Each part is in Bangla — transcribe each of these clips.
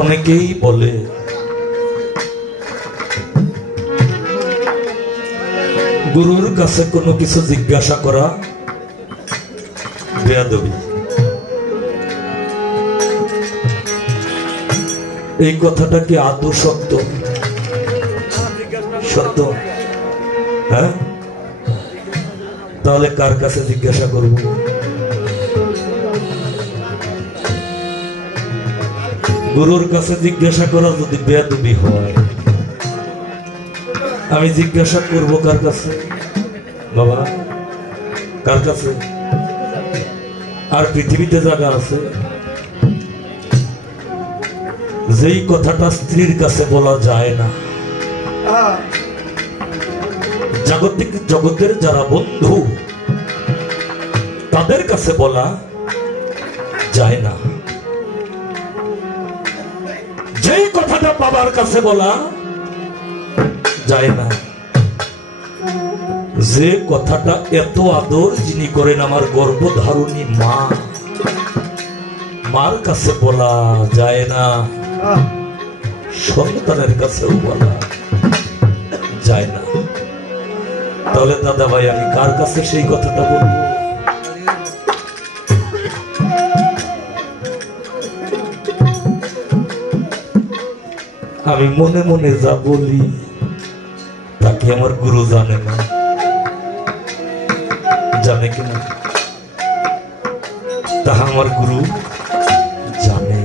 অনেকেই বলে গুরুর কাছে কোনো কিছু জিজ্ঞাসা করা বেয়াদবি। এই কথাটা কি আদৌ সত্য? সত্য? হ্যাঁ, তাহলে কার কাছে জিজ্ঞাসা করব? গুরুর কাছে জিজ্ঞাসা করা যদি বেয়াদবি হয়, আমি জিজ্ঞাসা করব কার কাছে? বাবা, কার কাছে? আর পৃথিবীতে জায়গা আছে যেই কথাটা স্ত্রীর কাছে বলা যায় না। জাগতিক জগতের যারা বন্ধু তাদের কাছে বলা যায় না। যেই কথাটা বাবার কাছে বলা যায় না, যে কথাটা এত আদর যিনি করেন আমার গর্ভধারণী মা, মার কাছে বলা যায় না, সন্তানের কাছেও বলা যায় না। তাহলে দাদা ভাই, আমি কার কাছে সেই কথাটা বলবো? আমি মনে মনে যা বলি তাকে আমার গুরু জানে না। জানে কিনা? তাহা আমার গুরু জানে।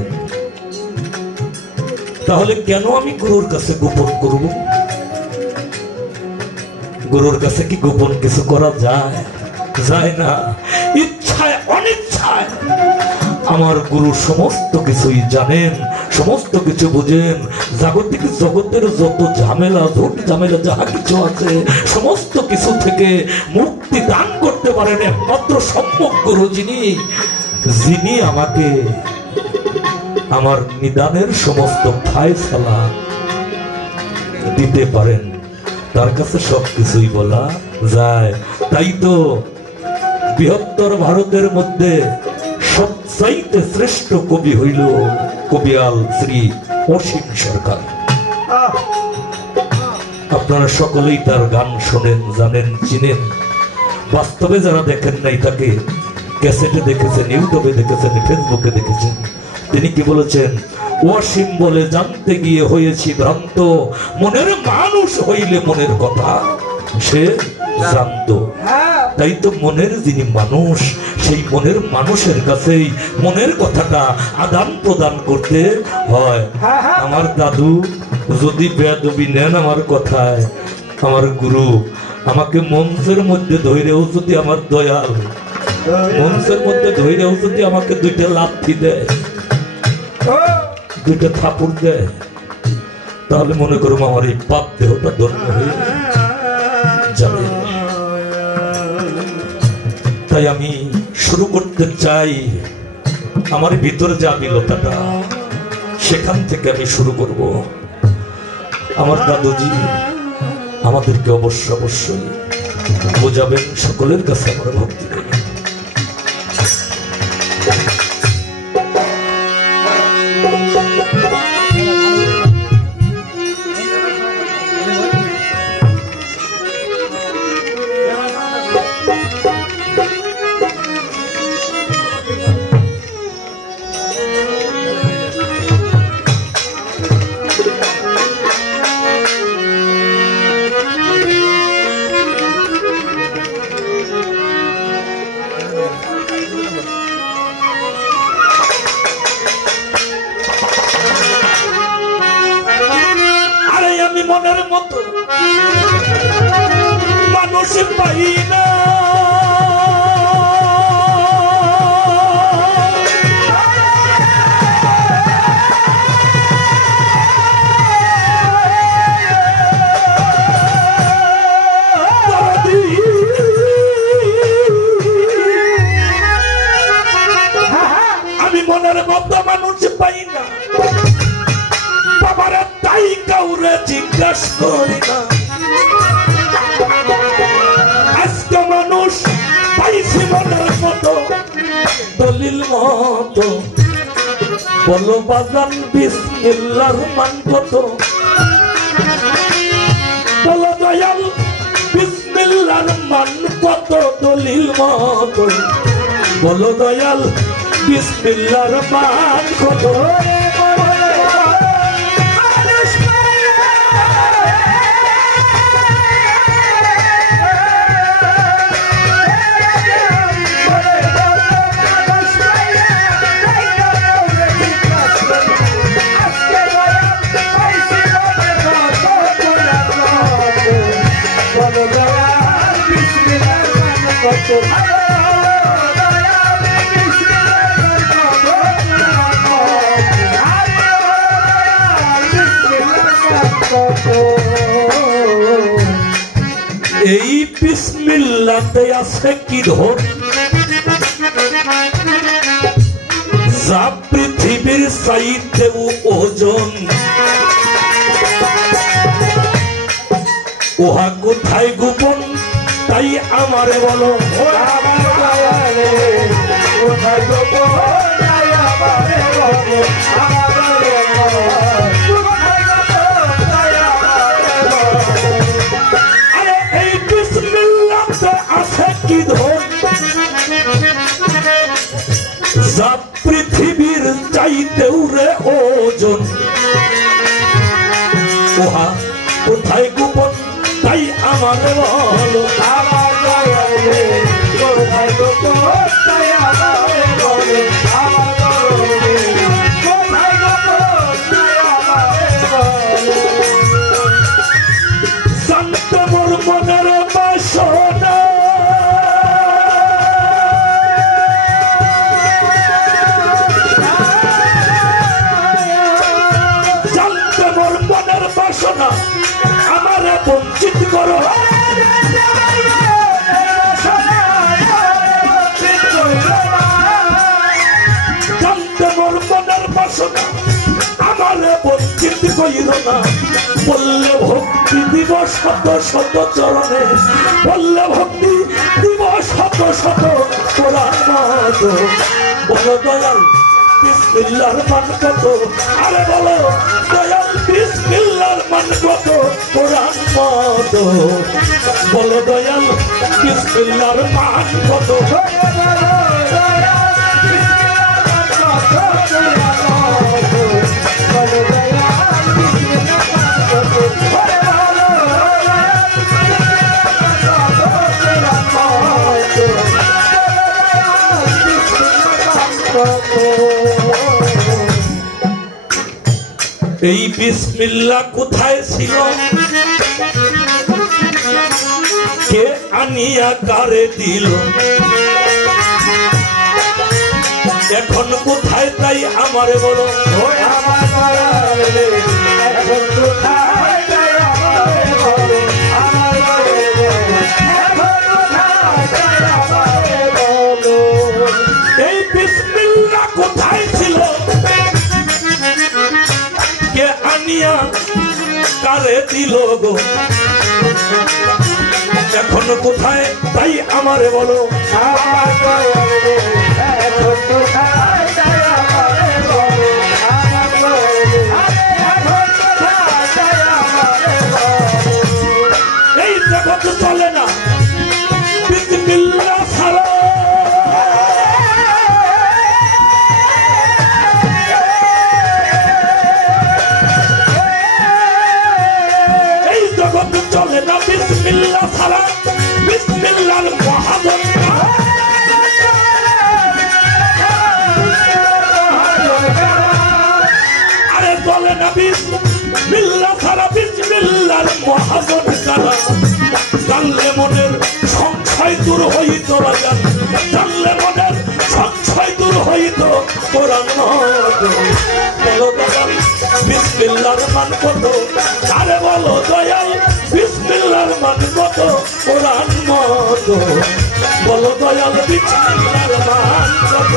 তাহলে কেন আমি গুরুর কাছে গোপন করব? গুরুর কাছে কি গোপন কিছু করা যায়? যায় না। ইচ্ছায় অনিচ্ছায় আমার গুরু সমস্ত কিছুই জানেন, সমস্ত কিছু বুঝেন। জাগতিক জগতের যত ঝামেলা, ঝুট ঝামেলা যাহা কিছু আছে, সমস্ত কিছু থেকে মুক্তি দান করতে পারেন একমাত্র সম্যক গুরু, যিনি আমাকে আমার নিদানের সমস্ত ফায়সালা দিতে পারেন। তার কাছে সবকিছুই বলা যায়। তাই তো বৃহত্তর ভারতের মধ্যে সবচাইতে শ্রেষ্ঠ কবি হইল কবিয়াল শ্রী অসীম সরকার। আপনারা সকলেই তার গান শোনেন, জানেন, চিনেন। বাস্তবে যারা দেখেন নাই তাকে ক্যাসেটে দেখেছেন, ইউটিউবে দেখেছেন, ফেসবুকে দেখেছেন। তিনি কি বলেছেন? অসীম বলে জানতে গিয়ে হয়েছি ভ্রান্ত, মনের মানুষ হইলে মনের কথা সে জানতো। তাই তো মনের যিনি মানুষ, সেই মনের মানুষের কাছেই মনের কথাটা আদান প্রদান করতে হয়। আমার দাদু যদি বেয়াদবি নেন আমার কথায়, আমার গুরু আমাকে মঞ্চের মধ্যে ধৈরেও যদি, আমার দয়াল মঞ্চের মধ্যে ধৈরেও যদি আমাকে দুইটা লাথি দেয়, দুইটা থাপুড় দেয়, তাহলে মনে করুম আমার এই পাপ দেহটা ধন্য হয়ে যাবে। তাই আমি শুরু করতে চাই আমার ভিতরে যে আবিলতাটা, সেখান থেকে আমি শুরু করব। আমার দাদুজি আমাদেরকে অবশ্যই বোঝাবেন। সকলের কাছে আমার ভক্তি করি। মনের মতো মানুষ পাই না, আমি মনের মতো মানুষ পাই না। বাবার তাই কাউরে জিজ্ঞাসা করি না। আজকে মানুষ পাইছি মনের মতো, দলিল মতো বলো বাজান বিসমিল্লাহর মান কত বলো দয়াল বিসমিল্লাহর মান কত দলিল মতো বলো দয়াল বিসমিল্লাহর মান কত এই বিসমিল্লাহতে আছে কি ধন যা পৃথিবীর চাইতেও ওজন ওহা কোথায় গোপন তাই আমারে বলো কোথায় গোপন তাই আমারে বলো আরে এই বিসমিল্লাহতে আছে কি ধন যা পৃথিবীর চাইতেও রে ওজন ওহা কোথায় গোপন তাই আমারে বলো আমার দয়ালে কোথায় গোপন তাই আমারে বলো আমার দয়ালে কোথায় গোপন তাই আমারে বলো শান্ত মোর মনের বাসনা শান্ত মোর মনের বাসনা আমারে বঞ্চিত করো জানতে মোর মনের বাসনা আমারে বঞ্চিত কইর না বললে ভক্তি দিব শত শত চরণে বললে ভক্তি দিব শত শত কোরআন মতো বলো দয়াল বিসমিল্লাহর মান কত আরে বলো দয়াল বিসমিল্লাহর মান কত কোরআন মতো বলো দয়াল বিসমিল্লাহর মান কত এই বিসমিল্লাহ কোথায় ছিল কে আনিয়া কারে দিল এখন কোথায় তাই আমারে বলো এখন কোথায় তাই আমারে বলো এই বিসমিল্লাহ কোথায় ছিল কে আনিয়া কারে দিল গো এখন কোথায় তাই আমারে বলো এই জগৎ চলে না বিসমিল্লাহ ছাড়া চলে না বিসমিল্লাহ ছাড়া বিসমিল্লাহর মহামন্ত্র আরে চলে না বিসমিল্লাহ ছাড়া বিসমিল্লাহর মহামন্ত্র জানলে মনের সংশয় দূর হইত রাজান জানলে মনের সংশয় দূর হইত কোরআন বলো দয়াল বিসমিল্লাহর মান কত আরে বলো দয়াল বিসমিল্লাহর মান কত কোরআন মতো বলো দয়াল বিসমিল্লাহর মান কত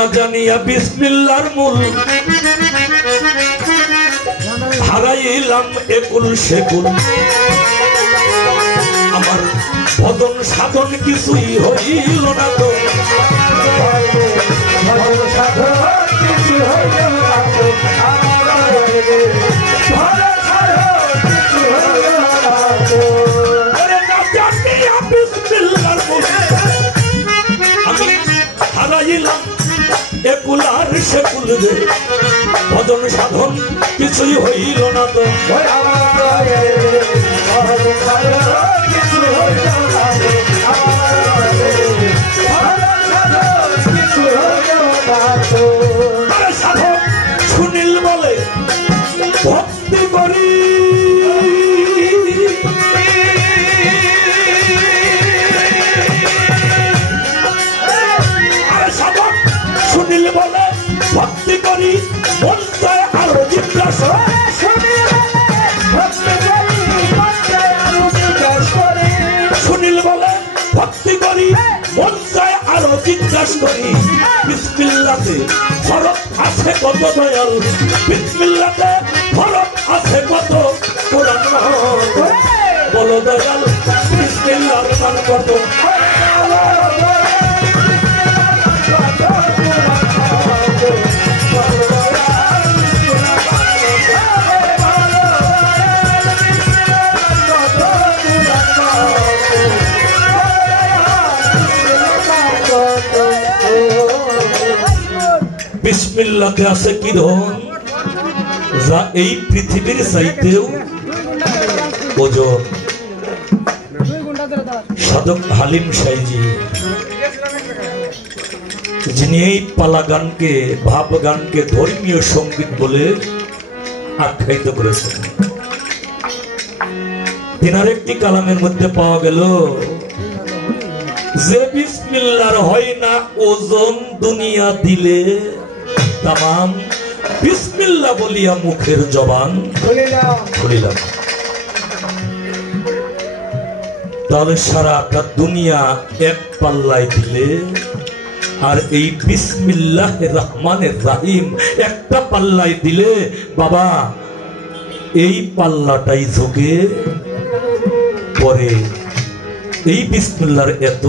না জানিয়া বিসমিল্লাহর মূল হারাইলাম একুল সেকুল আমার ভজন সাধন কিছুই হইল না তো আমি হারাইলাম একুল আর সেকুল রে ভজন সাধন কিছুই হইল না তো সাধক সুনীল বলে ভক্তি করি সাধক সুনীল বলে ভক্তি করি মন চায় আরো জিজ্ঞাসা সুনীল বলে ভক্তি করি মন চায় আরো জিজ্ঞাসা করি বিসমিল্লাতে ফরক আছে কত দয়াল বিসমিল্লাতে ফরক আছে কত কোরআন বলো দয়াল বিসমিল্লাহর মান কত বিসমিল্লাহতে আছে কি ধন যা এই পৃথিবীর চাইতেও ওজন সাধক হালিম সাইজি যিনি এই পালা গানকে ভাব গানকে ধর্মীয় সঙ্গীত বলে আখ্যায়িত করেছেন তিনার একটি কালামের মধ্যে পাওয়া গেল যে বিসমিল্লাহর হয় না ওজন দুনিয়া দিলে তামাম বিসমিল্লাহ বলিয়া মুখের জবান খুলিলাম তাহলে সারাটা দুনিয়া এক পাল্লায় দিলে আর এই বিসমিল্লাহির রহমানির রহিম একটা পাল্লায় দিলে বাবা এই পাল্লাটাই ঝুঁকে পরে এই বিসমিল্লাহর এত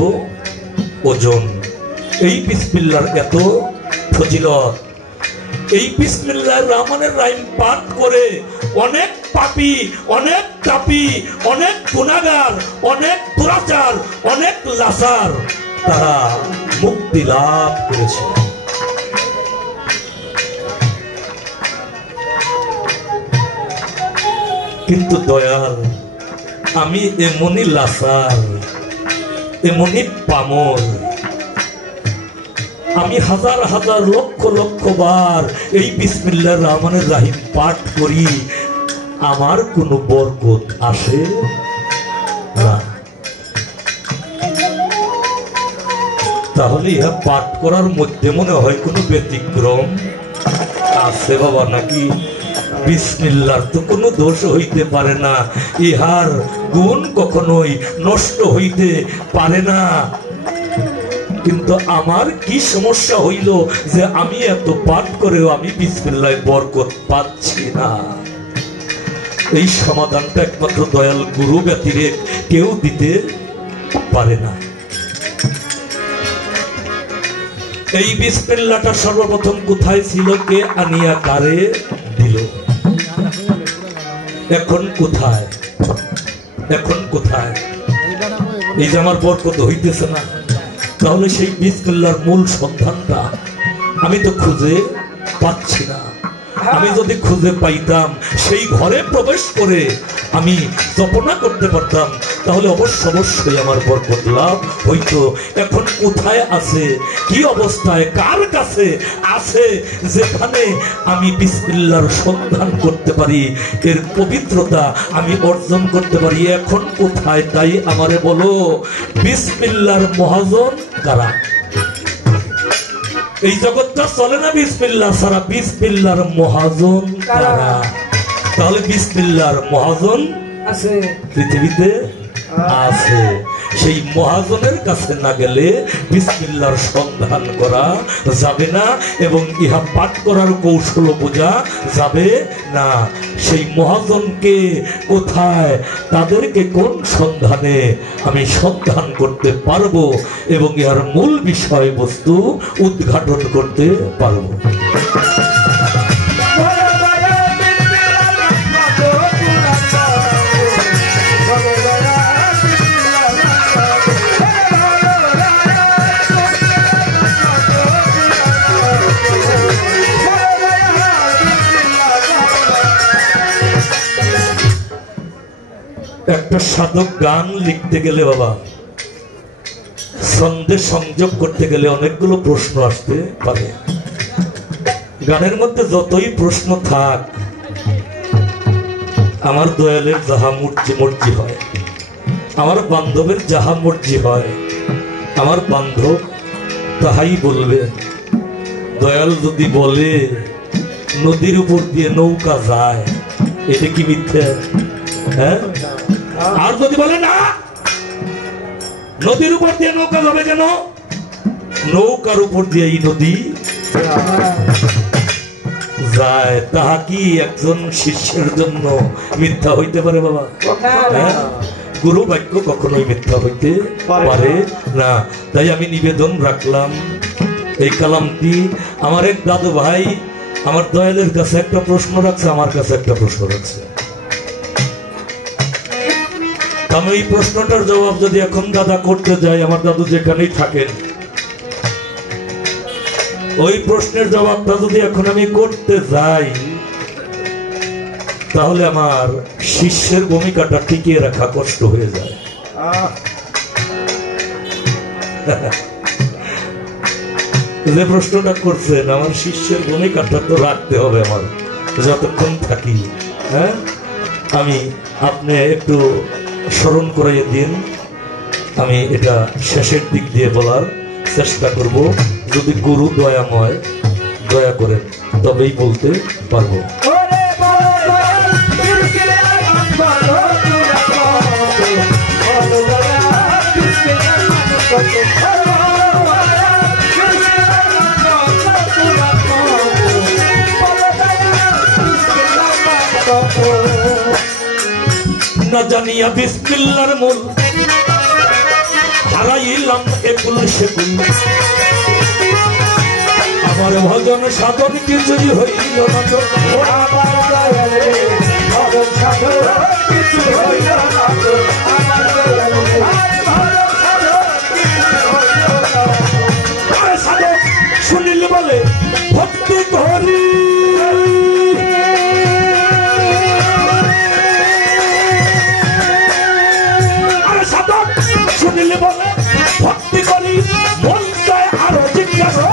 ওজন এই বিসমিল্লাহর এত ফজিলত এই বিসমিল্লাহির রহমানির রহিম পাঠ করে অনেক পাপী অনেক তাপী অনেক গুনাহগার অনেক দুরাচার অনেক লাচার তারা মুক্তি লাভ করেছে কিন্তু দয়াল আমি এমনই লাচার এমনই পামর আমি হাজার হাজার লক্ষ লক্ষ বার এই বিসমিল্লাহির রহমানির রহিম পাঠ করি আমার কোনো বরকত আসে না তাহলে ইহা পাঠ করার মধ্যে মনে হয় কোনো ব্যতিক্রম আছে বাবা নাকি বিসমিল্লাহর তো কোনো দোষ হইতে পারে না ইহার গুণ কখনোই নষ্ট হইতে পারে না কিন্তু আমার কি সমস্যা হইল যে আমি এত পাঠ করেও আমি বিসমিল্লাহ বরকত পাচ্ছি না এই সমাধানটা একমাত্র দয়াল গুরু ব্যতিরে কেউ দিতে পারে না এই বিসমিল্লাহটা সর্বপ্রথম কোথায় ছিল কে আনিয়া কারে দিল এখন কোথায় এখন কোথায় এই যে আমার বরকত হইতেছে না তাহলে সেই বিসমিল্লাহর মূল সন্ধানটা আমি তো খুঁজে পাচ্ছি না আমি যদি খুঁজে পাইতাম সেই ঘরে প্রবেশ করে আমি তপনা করতে পারতাম তাহলে অবশ্যই আমার বরকত লাভ হইতো এখন কোথায় আছে কি অবস্থায় কার কাছে আছে যেখানে আমি বিসমিল্লাহর সন্ধান করতে পারি এর পবিত্রতা আমি অর্জন করতে পারি এখন কোথায় তাই আমারে বলো বিসমিল্লাহর মহাজন কারা এই জগৎটা চলে না বিসমিল্লাহ ছাড়া বিসমিল্লাহর মহাজন কারা তাহলে বিসমিল্লাহর মহাজন আছে পৃথিবীতে আছে সেই মহাজনের কাছে না গেলে বিসমিল্লাহর সন্ধান করা যাবে না এবং ইহা পাঠ করার কৌশল বোঝা যাবে না। সেই মহাজনকে কোথায়, তাদেরকে কোন সন্ধানে আমি সন্ধান করতে পারবো এবং ইহার মূল বিষয়বস্তু উদ্ঘাটন করতে পারবো। একটা সাধক গান লিখতে গেলে বাবা, ছন্দে সংযোগ করতে গেলে অনেকগুলো প্রশ্ন আসতে পারে। গানের মধ্যে যতই প্রশ্ন থাক, আমার দয়ালের যাহা মর্জি হয়, আমার বান্ধবের যাহা মর্জি হয়, আমার বান্ধব তাহাই বলবে। দয়াল যদি বলে নদীর উপর দিয়ে নৌকা যায়, এটা কি মিথ্যা? হ্যাঁ। আর যদি বলে না নদীর উপর দিয়ে নৌকা যাবে কেন, নৌকার উপর দিয়ে এই নদী যায়, তাহা কি একজন শিষ্যের জন্য মিথ্যা হইতে পারে বাবা? হ্যাঁ, গুরু বাক্য কখনোই মিথ্যা হইতে পারে না। তাই আমি নিবেদন রাখলাম এই কালামটি। আমার এক দাদু ভাই আমার দয়ালের কাছে একটা প্রশ্ন রাখছে, আমার কাছে একটা প্রশ্ন রাখছে। আমি এই প্রশ্নটার জবাব যদি এখন দাদা করতে যাই, আমার দাদু যেখানেই থাকেন, ওই প্রশ্নের জবাবটা যদি এখন আমি করতে যাই, তাহলে আমার শিষ্যের ভূমিকাটা টিকিয়ে রাখা কষ্ট হয়ে যায়। যে প্রশ্নটা করছেন, আমার শিষ্যের ভূমিকাটা তো রাখতে হবে আমার যতক্ষণ থাকি। হ্যাঁ, আমি আপনি একটু স্মরণ করাইয়ে দিন, আমি এটা শেষের দিক দিয়ে বলার চেষ্টা করব। যদি গুরু দয়াময় দয়া করেন তবেই বলতে পারবো। না জানিয়া বিসমিল্লাহর মূল হারাইলাম একুল সেকুল, আমার ভজন সাধন কিছুই হইল না তো, আমার দয়ালে ভজন সাধন কিছু হইল না তো, আমার দয়ালে ভজন সাধন কিছু হইল না। আরে সাধক শুনিল বলে ভক্তি করি, শুনিলে বলে ভক্তি করি, মন চায় আরো জিজ্ঞাসা,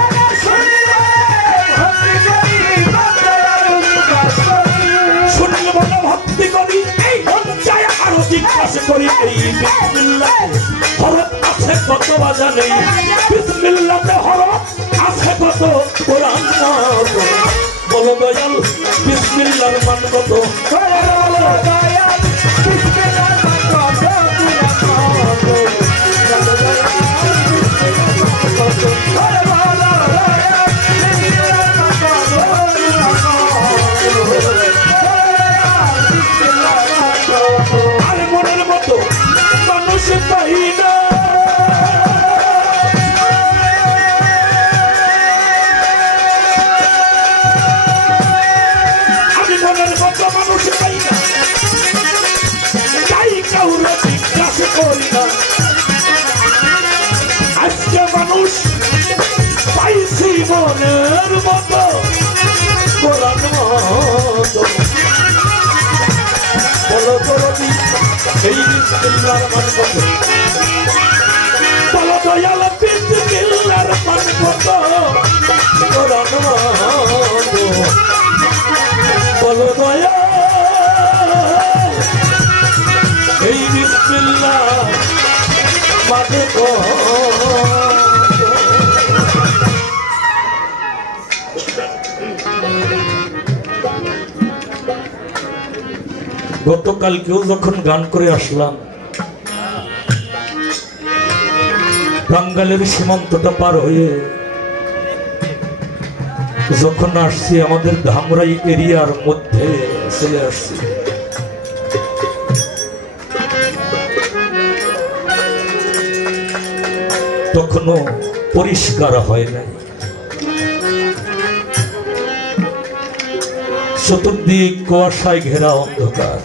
শুনিলে বলে ভক্তি করি, এই মন চায় আরো জিজ্ঞাসা করি। এই বিসমিল্লাহ হরফ আছে কত বাজা নেই, বিসমিল্লাহতে হরফ আছে কত, কোরআন বলো দয়াল বিসমিল্লাহর মান কত, দয়াল বিসমিল্লাহর মান কত, আরে মনের মতো মানুষ পাই না, আমি মনের মতো মানুষ পাই না, তাই কাউরে জিজ্ঞাসা করি না। আজকে মানুষ পাইছি মনের মতো, কোরআন মতো, বলো করবি এই বিসমিল্লাহর মান কত, বলো দয়াল বিসমিল্লাহর মান কত, কোরআন মতো, বলো দয়াল এই বিসমিল্লাহ মানে গতকালকেও যখন গান করে আসলাম, টাঙ্গাইলের সীমান্তটা পার হয়ে যখন আসছি আমাদের ধামরাই এরিয়ার মধ্যে চলে আসছি, তখনও পরিষ্কার হয় নাই। চতুর্দিক কুয়াশায় ঘেরা অন্ধকার।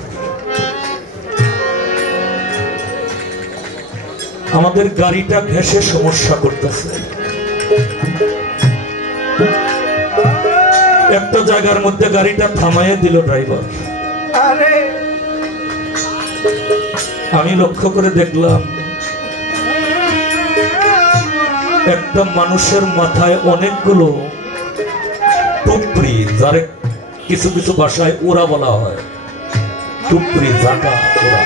আমাদের গাড়িটা ঘেঁষে সমস্যা করতেছে। একটা জায়গার মধ্যে গাড়িটা থামাইয়ে দিল ড্রাইভার। আমি লক্ষ্য করে দেখলাম একটা মানুষের মাথায় অনেকগুলো টুপরি, যারে কিছু কিছু ভাষায় ওরা বলা হয়, টুপরি জাকা ওরা।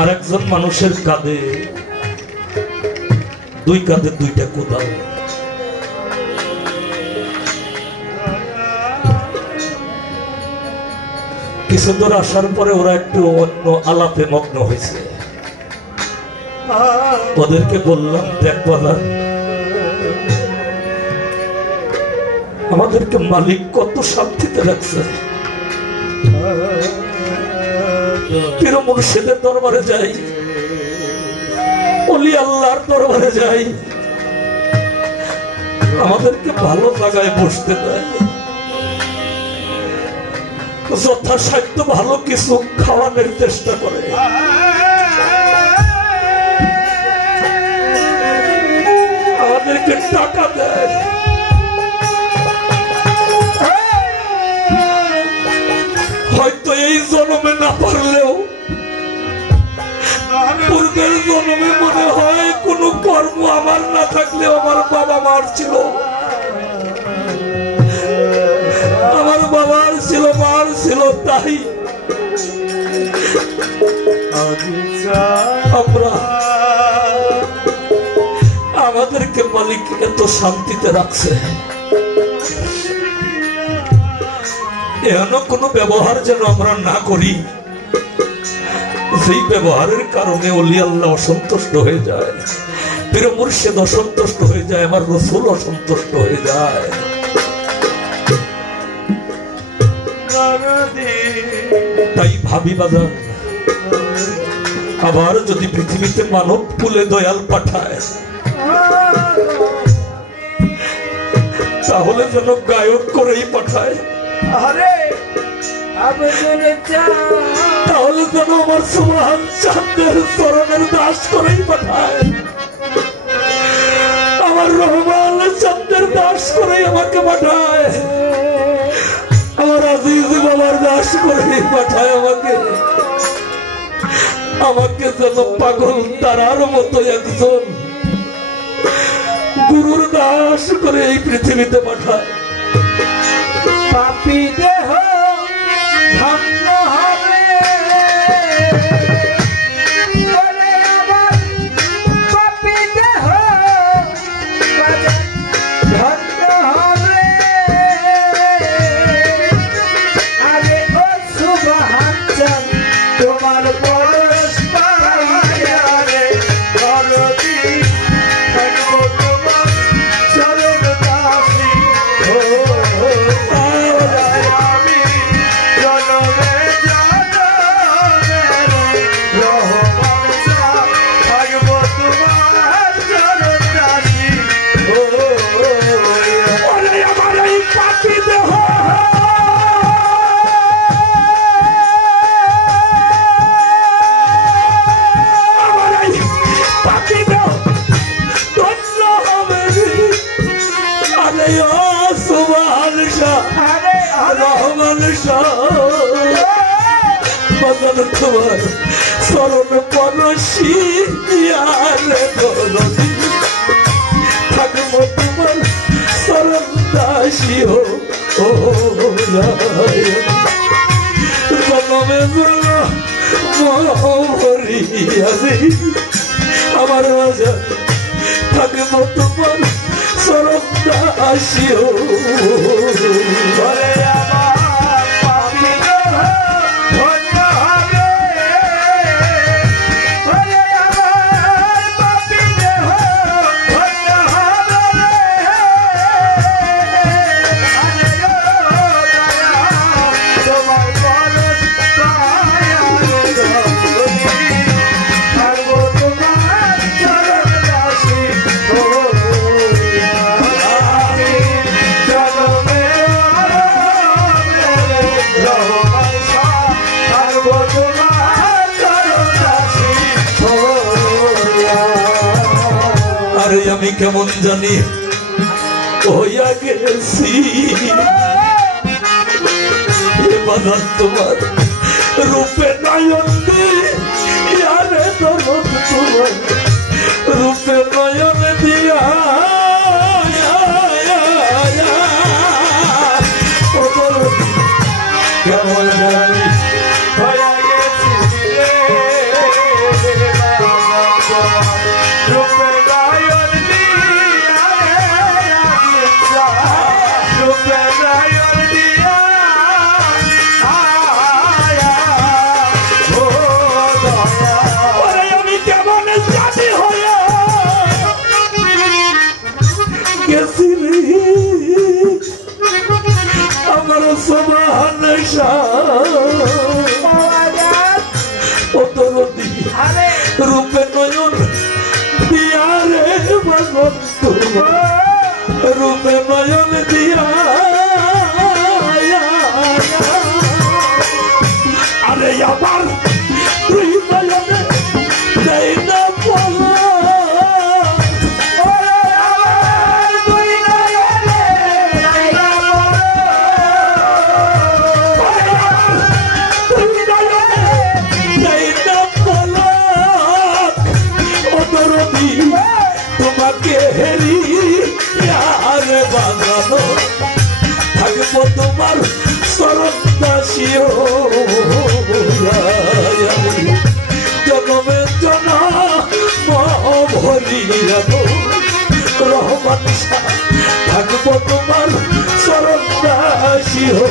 আরেকজন মানুষের কাঁধে, দুই কাঁধে দুইটা কোদাল। কিছু দূর আসার পরে ওরা একটু অন্য আলাপে মগ্ন হয়েছে। ওদেরকে বললাম, দেখবো না আমাদেরকে মালিক কত শান্তিতে রাখছে। পীর মুর্শিদের দরবারে যাই, ওলি আল্লাহর দরবারে যাই, আমাদেরকে ভালো জায়গায় বসতে দেয়, যথাসাধ্য ভালো কিছু খাওয়ানোর চেষ্টা করে। আমাদেরকে টাকা দেয়। হয়তো এই জন্মে না পারলেও পূর্বের জন্মে মনে হয় কোনো কর্ম আমার না থাকলেও আমার বাবা মার ছিল, আমার বাবার ছিল, মার ছিল, তাই আমরা আমাদেরকে মালিক এত শান্তিতে রাখছে। এমন কোন ব্যবহার যেন আমরা না করি যেই ব্যবহারের কারণে ওলি আল্লাহ অসন্তুষ্ট হয়ে যায়, পীর মুর্শিদ অসন্তুষ্ট হয়ে যায়, আমার রাসূল অসন্তুষ্ট হয়ে যায়। তাই ভাবি বাজার, আবার যদি পৃথিবীতে মানব কুলে দয়াল পাঠায় তাহলে যেন গায়ক করেই পাঠায়, তাহলে যেন আমার সুবহান চাঁদের চরণের দাস করেই পাঠায়, আমার রহমান চাঁদের দাস করেই আমাকে পাঠায়, আমার আজিজ বাবার দাস করেই পাঠায় আমাকে। আমাকে যেন পাগল তারার মতো একজন গুরুর দাস করে এই পৃথিবীতে পাঠায়। পাপী দেহ ধন্য হবে, পাপী দেহ ধন্য হবে। আরে ও সুবহান চাঁদ তোমার পরশ পাইয়া রে করতি থাকবো তোমার চরণ দাসী। তোমার চরণ পরশি থাকবো তোমার চরণ দাসী। জনমে আমার মাঝে থাকবো তোমার চরণ দাসী। আরে আমি কেমন জানি হইয়া গেছি বাজার তোমার রূপে নয়ন দিয়ারে দরদ তোমার রূপে নয়ন দিয়া কেমন জানি হইয়া গেছি রে রূপে নয়ন দিয়া রূপে নয়ন দিয়া আমি কেমন জানি হইয়া গেছি রে আমার সমান অতরদি রূপে নয়ন দিয়ারে বাগন রূপে নয়ন দিয়া আরে আবার তুই নয়নে দেই না বলা তোমাকে হেরি আরে বাজানো থাকবো তোমার শরণ দাসীও জনমে জনা ভরি রহমান থাকবো তোমার শরণ দাসীও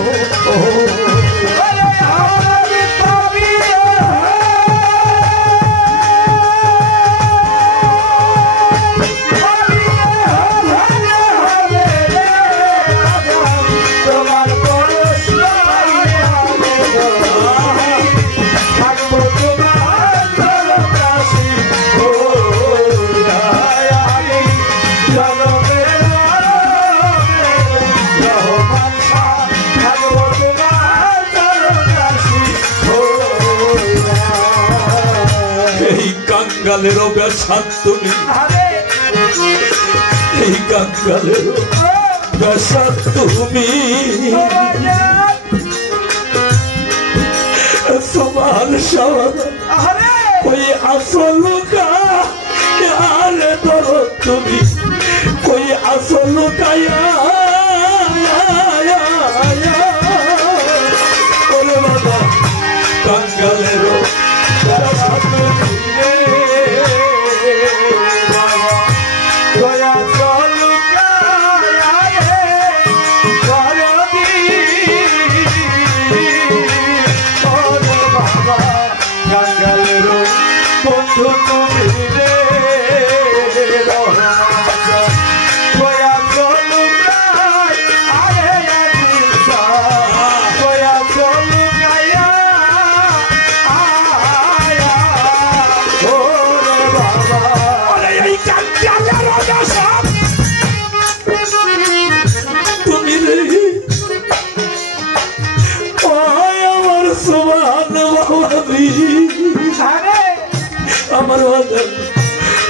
কাঙ্গালেরও বেশান তুমি এই কাঙ্গালেরও বেশান তুমি সবার সবার ওই আসল আরে ধরো তুমি ওই আসল গায়া কাঙ্গালেরও বেশান তুমি আমার বাজার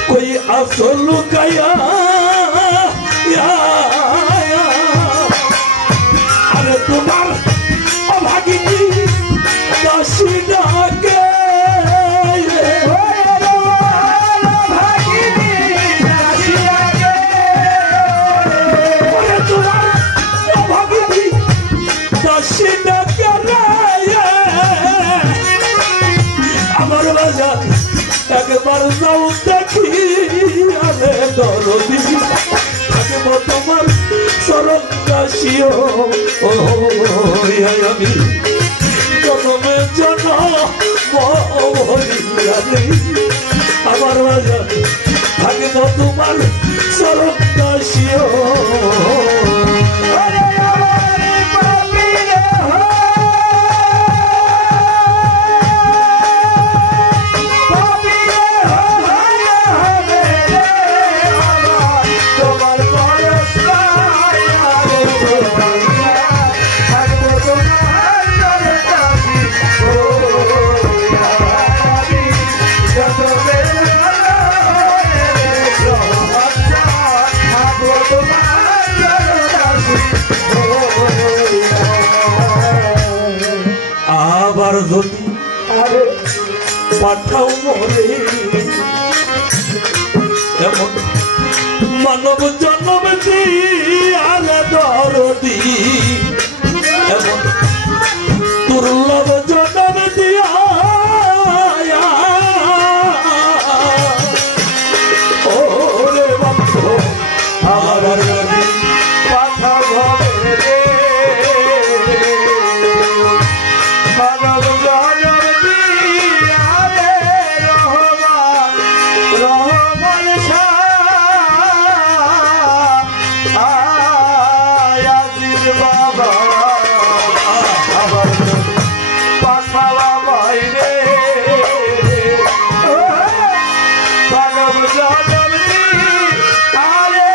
कोई असल गया अरे तुम्हार अभागिनी दासी डाके একবার যাও দেখি আরে দরদি থাকবো তোমার চরণ দাসীও আমি জনমে জনম আমার বাজার থাকবো তোমার চরণ দাসীও পাঠাও মরে এমন মানব জন্ম দিয়ালে দরদি এমন দুর্লভ জন্ম দিয়া ওরে বন্ধু আমার যদি পাঠাবো রে মানব জনম দিয়ালে রহমান রহমান শাহ আজিজ বাবা আবার পাঠাবা বাইরে মানব জনম দিয়ালে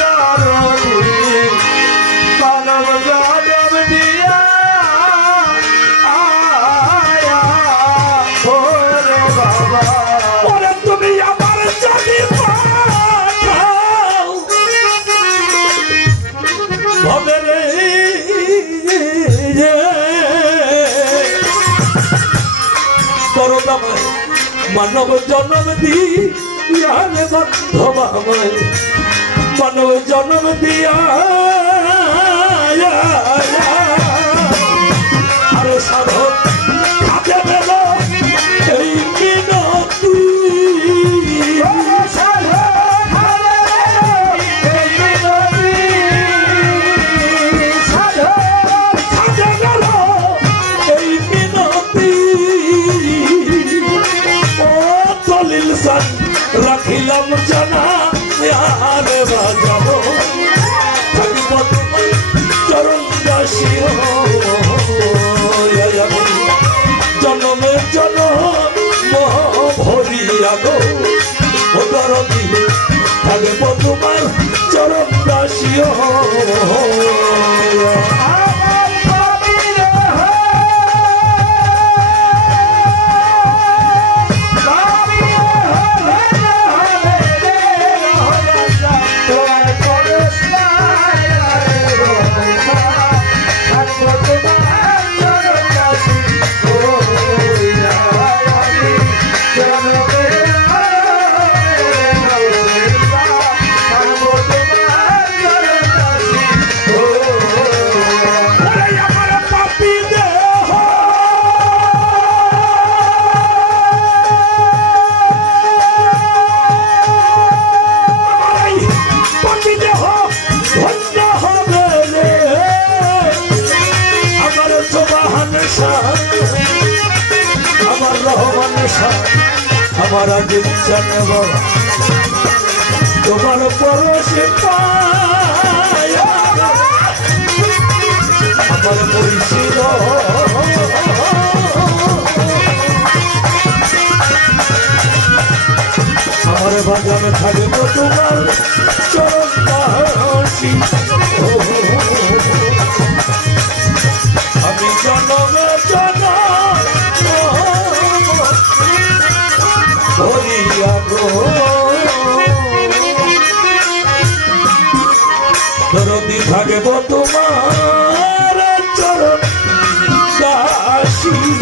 দরদি মানব জনম দিয়া আয়া ওরে বাবা ওরে তুমি আমার যদি পাঠাও হবে রে করুণাময় মানব জন্ম দিয়ালে বান্ধবাময় মানব জন্ম দিয়া আরে সাধক কাজে বেল এই মিনতি রাখিলাম জানা আরে বাজাবো থাকিব তোমার চরণ দাসী জনমে জনম ভরিয়া গো দরদি থাকিব তোমার চরণ দাসী আমার রহমান আমার আজিজ জানে বাবা তোমার পরশে পায়া আমার মুর্শিদ আমার বাগানে থাকবো তোমার চরণ দাসী আমি জনমে জনম ভরিয়া গো দরদি থাকব তোমার চরণ দাসী